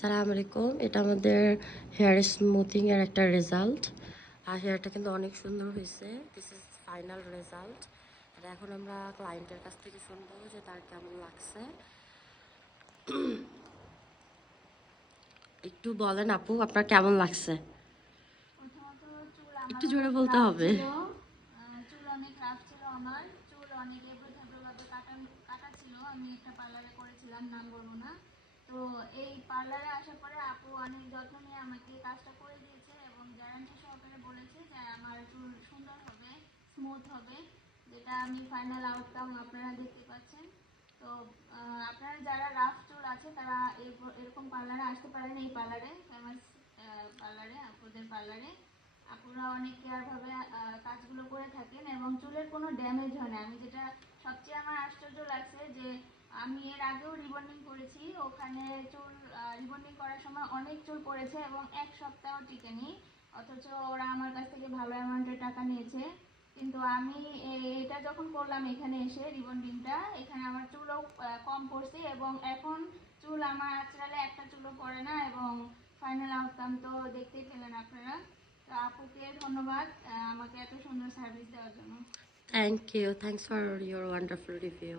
আসসালামু আলাইকুম। এটা আমাদের হেয়ার স্মুথিং এর একটা রেজাল্ট। আর হেয়ারটা কিন্তু অনেক সুন্দর হয়েছে। This is final result. আর এখন আমরা ক্লায়েন্টের কাছ থেকে শুনবো যে তার কেমন লাগছে। একটু বলেন আপু, আপনার কেমন লাগছে? প্রথমত চুল একটু আমার জোরে অনেক বলতে রাফ হবে। ছিল। চুল অনেক রাফ ছিল আমার। চুল অনেক এবড়ো-থেবড়োভাবে কাটা কাটা ছিল। আমি একটা পার্লারে করেছিলাম, নাম বলবো না। তো এই পার্লারে আসার পরে আপু অনেক যত্ন নিয়ে আমাকে কাজটা করে দিয়েছে এবং গ্যারান্টি সহকারে বলেছে যে আমার চুল সুন্দর হবে, স্মুথ হবে, যেটা আমি ফাইনাল আউটকাম আপনারা দেখতে পাচ্ছেন। তো আপনারা যারা রাফ চুল আছে তারা এরকম পার্লারে আসতে পারেন, এই পার্লারে ফেমাস পার্লারে, আপুদের পার্লারে। আপুরা অনেক কেয়ারভাবে কাজগুলো করে থাকেন এবং চুলের কোনো ড্যামেজ হয় না। আমি যেটা সবচেয়ে আমার আশ্চর্য লাগছে যে আমি এর আগেও রিবন্ডিং করেছি, ওখানে চুল রিবন্ডিং করার সময় অনেক চুল পড়েছে এবং এক সপ্তাহ টিকেনি, অথচ ওরা আমার কাছ থেকে ভালো অ্যামাউন্টের টাকা নিয়েছে। কিন্তু আমি এটা যখন করলাম এখানে এসে রিবন্ডিংটা, এখানে আমার চুলও কম পড়ছে এবং এখন চুল আমার আঁচড়ালে একটা চুলও পড়ে না এবং ফাইনাল আউটকাম তো দেখতেই পেলেন আপনারা। তো আপুকে ধন্যবাদ আমাকে এত সুন্দর সার্ভিস দেওয়ার জন্য। Thank you. Thanks for your wonderful review.